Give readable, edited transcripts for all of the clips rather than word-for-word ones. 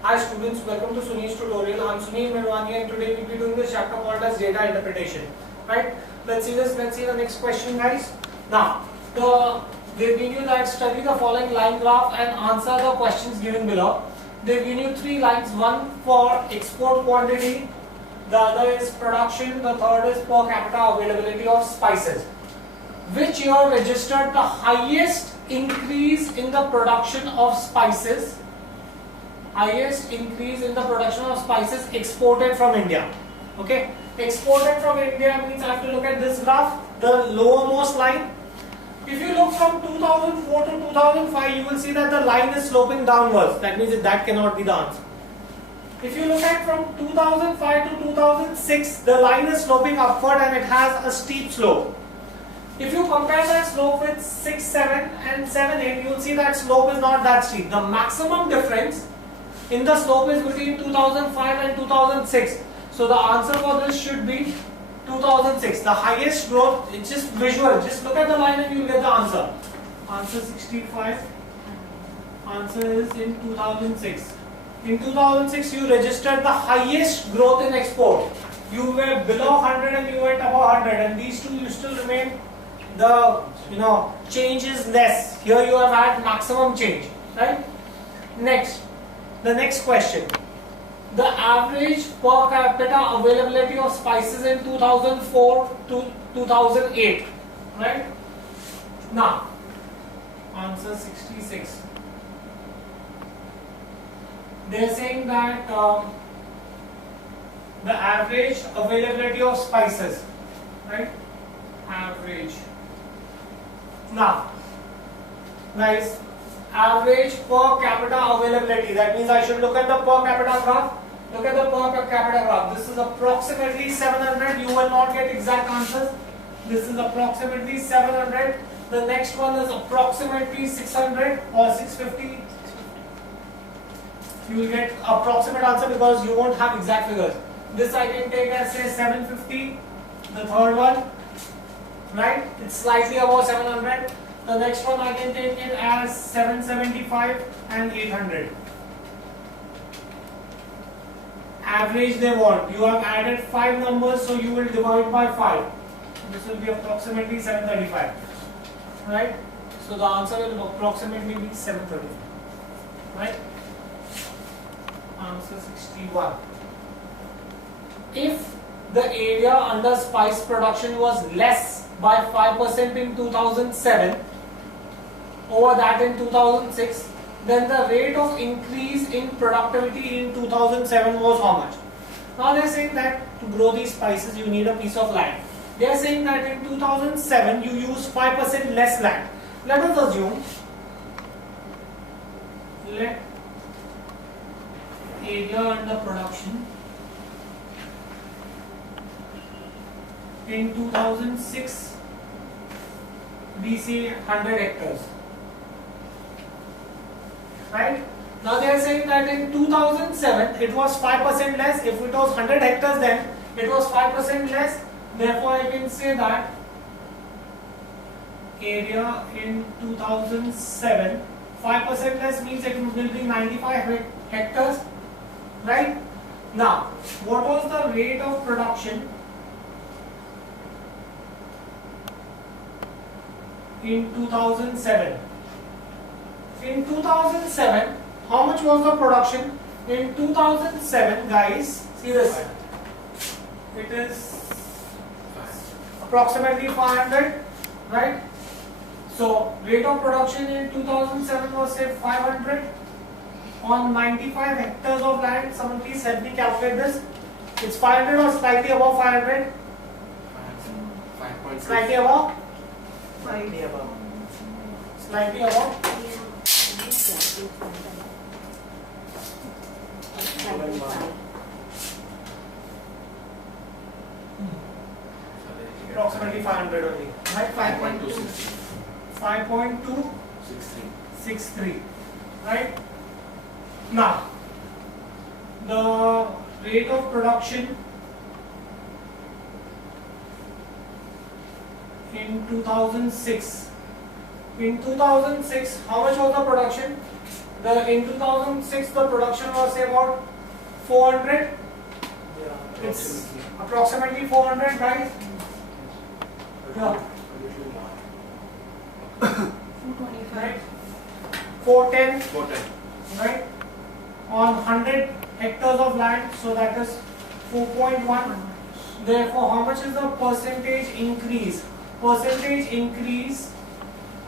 Hi students, welcome to Sunil's tutorial. I'm Sunil Mirwani and today we'll be doing this chapter called as data interpretation. Right? Let's see the next question, guys. Now, they've given you that study the following line graph and answer the questions given below. They've given you three lines, one for export quantity, the other is production, the third is per capita availability of spices. Which year registered the highest increase in the production of spices? Highest increase in the production of spices exported from India. Okay, exported from India means I have to look at this graph, the lowermost line. If you look from 2004 to 2005, you will see that the line is sloping downwards. That means that cannot be the answer. If you look at from 2005 to 2006, the line is sloping upward and it has a steep slope. If you compare that slope with 6, 7 and 7, 8, you will see that slope is not that steep. The maximum difference in the slope is between 2005 and 2006. So the answer for this should be 2006. The highest growth, it's just visual. Just look at the line and you will get the answer. Answer 65. Answer is in 2006. In 2006, you registered the highest growth in export. You were below 100 and you went above 100, and these two you still remain. The change is less. Here you have had maximum change, right? Next, the next question. The average per capita availability of spices in 2004 to 2008, right? Now, answer 66. They are saying that the average availability of spices, right? Average. Now, guys, average per capita availability. That means I should look at the per capita graph. Look at the per capita graph. This is approximately 700. You will not get exact answers. This is approximately 700. The next one is approximately 600 or 650. You will get approximate answer because you won't have exact figures. This I can take as say 750. The third one, right? It's slightly above 700. The next one I can take it as 775 and 800. Average they want. You have added 5 numbers, so you will divide by 5. This will be approximately 735. Right? So the answer will approximately be 735. Right? Answer 61. If the area under spice production was less by 5% in 2007 over that in 2006, then the rate of increase in productivity in 2007 was how much? Now they are saying that to grow these spices you need a piece of land. They are saying that in 2007 you use 5% less land. Let us assume, let area under production in 2006 we say 100 hectares. Right? Now they are saying that in 2007 it was 5% less. If it was 100 hectares then it was 5% less. Therefore I can say that area in 2007 5% less means it will be 95 hectares. Right? Now, what was the rate of production in 2007? In 2007, how much was the production? In 2007, guys, see this. It is approximately 500, right? So, rate of production in 2007 was say 500 on 95 hectares of land. Someone please help me calculate this. It's 500 or slightly above 500? 5.6. Slightly above? Slightly above. Slightly above? Approximately 500 only. Right? 5.2. 5.263. Right? Now, the rate of production in 2006. In 2006, how much was the production? In 2006 the production was say about 400. Yeah, It's approximately 400, right? Yeah. 425. Right. 410. 410. Right, on 100 hectares of land, so that is 4.1. Therefore, how much is the percentage increase? Percentage increase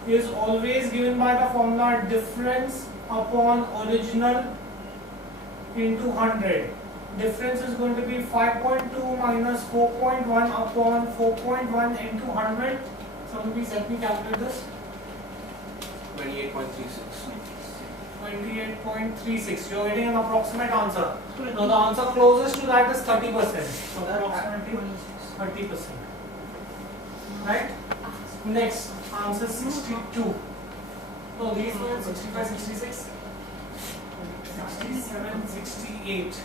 is always given by the formula difference upon original into 100. Difference is going to be 5.2 minus 4.1 upon 4.1 into 100. Somebody please help me calculate this. 28.36. 28.36. You are getting an approximate answer. Now the answer closest to that is 30%. So approximately 30%. Right? Next, answer 62. No, these were 65, 66, 67, 68.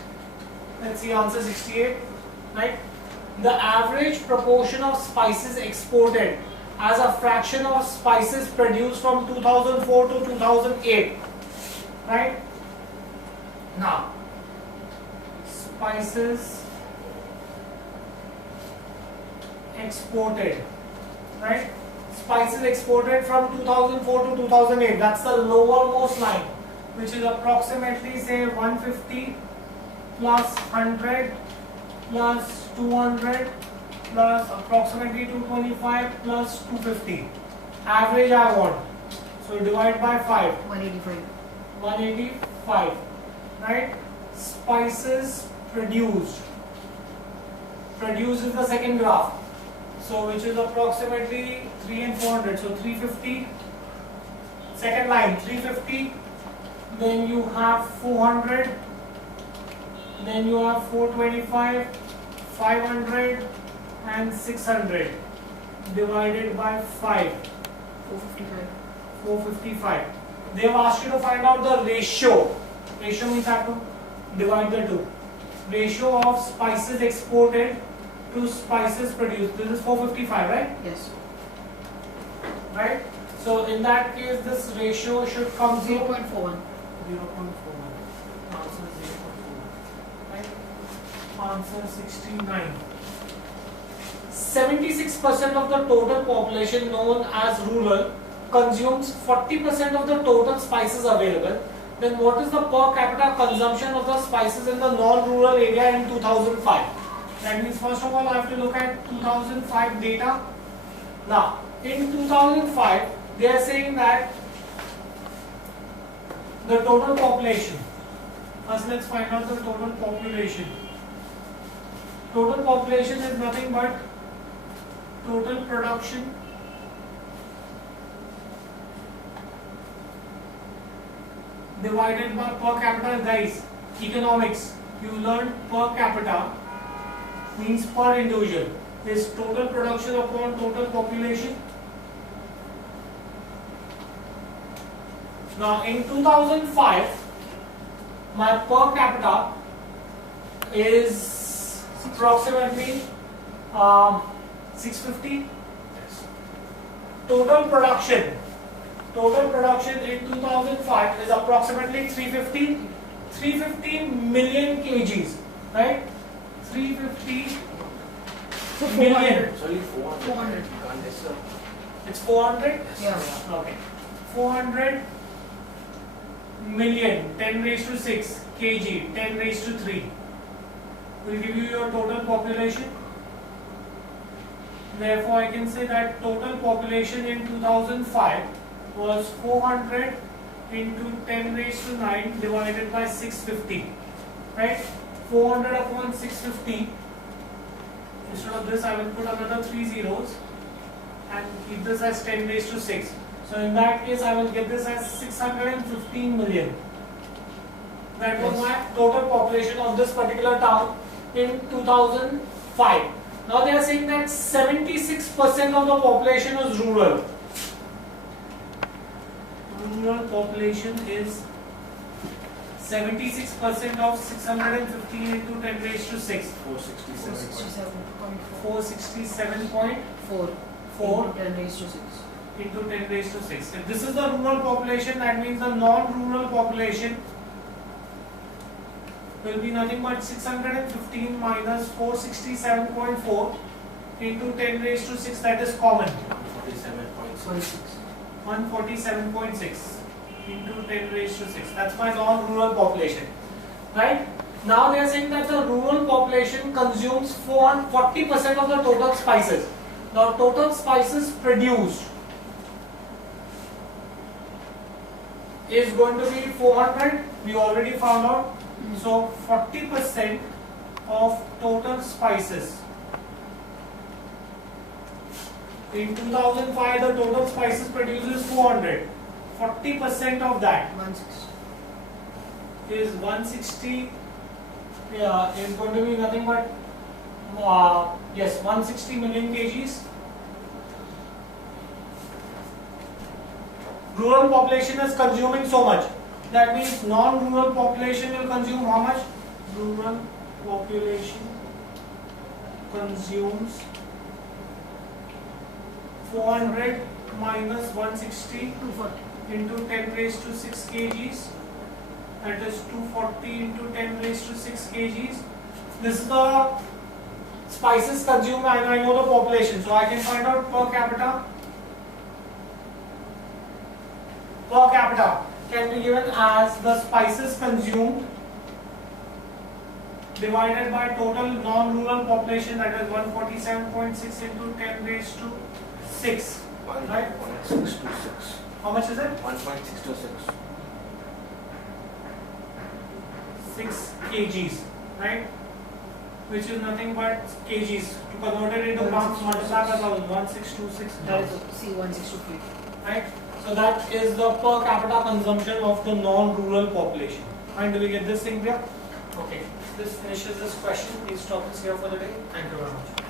Let's see answer 68. Right? The average proportion of spices exported as a fraction of spices produced from 2004 to 2008. Right? Now, spices exported, right? Spices exported from 2004 to 2008, that's the lowermost line, which is approximately say 150 plus 100 plus 200 plus approximately 225 plus 250. Average I want. So divide by 5. 185. 185, right? Spices produced. Produce is the second graph. So which is approximately 3 and 400. So 350. Second line 350. Then you have 400. Then you have 425, 500 and 600 divided by 5. 455. 455. They have asked you to find out the ratio. Ratio means I have to divide the two. Ratio of spices exported to spices produced. This is 455, right? Yes. Right? So in that case, this ratio should come to 0.41. 0.41. Answer 0.41. Right? Answer 69. 76% of the total population known as rural consumes 40% of the total spices available. Then what is the per capita consumption of the spices in the non-rural area in 2005? That means first of all I have to look at 2005 data. Now in 2005 they are saying that the total population. First let's find out the total population. Total population is nothing but total production divided by per capita. Guys, economics, you learned per capita means per individual is total production upon total population. Now in 2005 my per capita is approximately 650. Total production in 2005 is approximately 350 million kgs, right? 350 So million. It's only 400. 400. You can't guess, sir. It's 400. Yeah. Okay. 400 million 10 raised to 6 kg 10 raised to 3 will give you your total population. Therefore, I can say that total population in 2005 was 400 into 10 raised to 9 divided by 650. Right? 400 upon 650. Instead of this, I will put another 3 zeros and keep this as 10 raised to 6. So in that case, I will get this as 615 million. That was my total population of this particular town in 2005. Now they are saying that 76% of the population is rural. Rural population is 76% of 615 into 10 raised to 6. 467. 67.4. 467.4. 4 into 10 raised to 6. into 10 raised to 6. If this is the rural population, that means the non-rural population will be nothing but 615 minus 467.4 into 10 raised to 6, that is common. 147.6 into 10 raised to 6. That's my non-rural population. Right? Now they are saying that the rural population consumes 40% of the total spices. The total spices produced is going to be 400. We already found out. So 40% of total spices. In 2005, the total spices produced is 400. 40% of that 160. is 160. Yeah, is going to be nothing but yes, 160 million kgs. Rural population is consuming so much. That means non-rural population will consume how much? Rural population consumes 400 minus 160 240. into 10 raised to 6 kgs. That is 240 into 10 raised to 6 kgs. This is the spices consumed, and I know the population, so I can find out per capita. Per capita can be given as the spices consumed divided by total non-rural population, that is 147.6 into 10 raised to 6. Right? 1.626. How much is it? 1.626. 6 kgs, right? Which is nothing but kgs. To convert it into pounds, multiply by 1626. That is C1623. Right? So that is the per capita consumption of the non-rural population. And do we get this thing clear? Okay. This finishes this question. Please stop this here for the day. Thank you very much.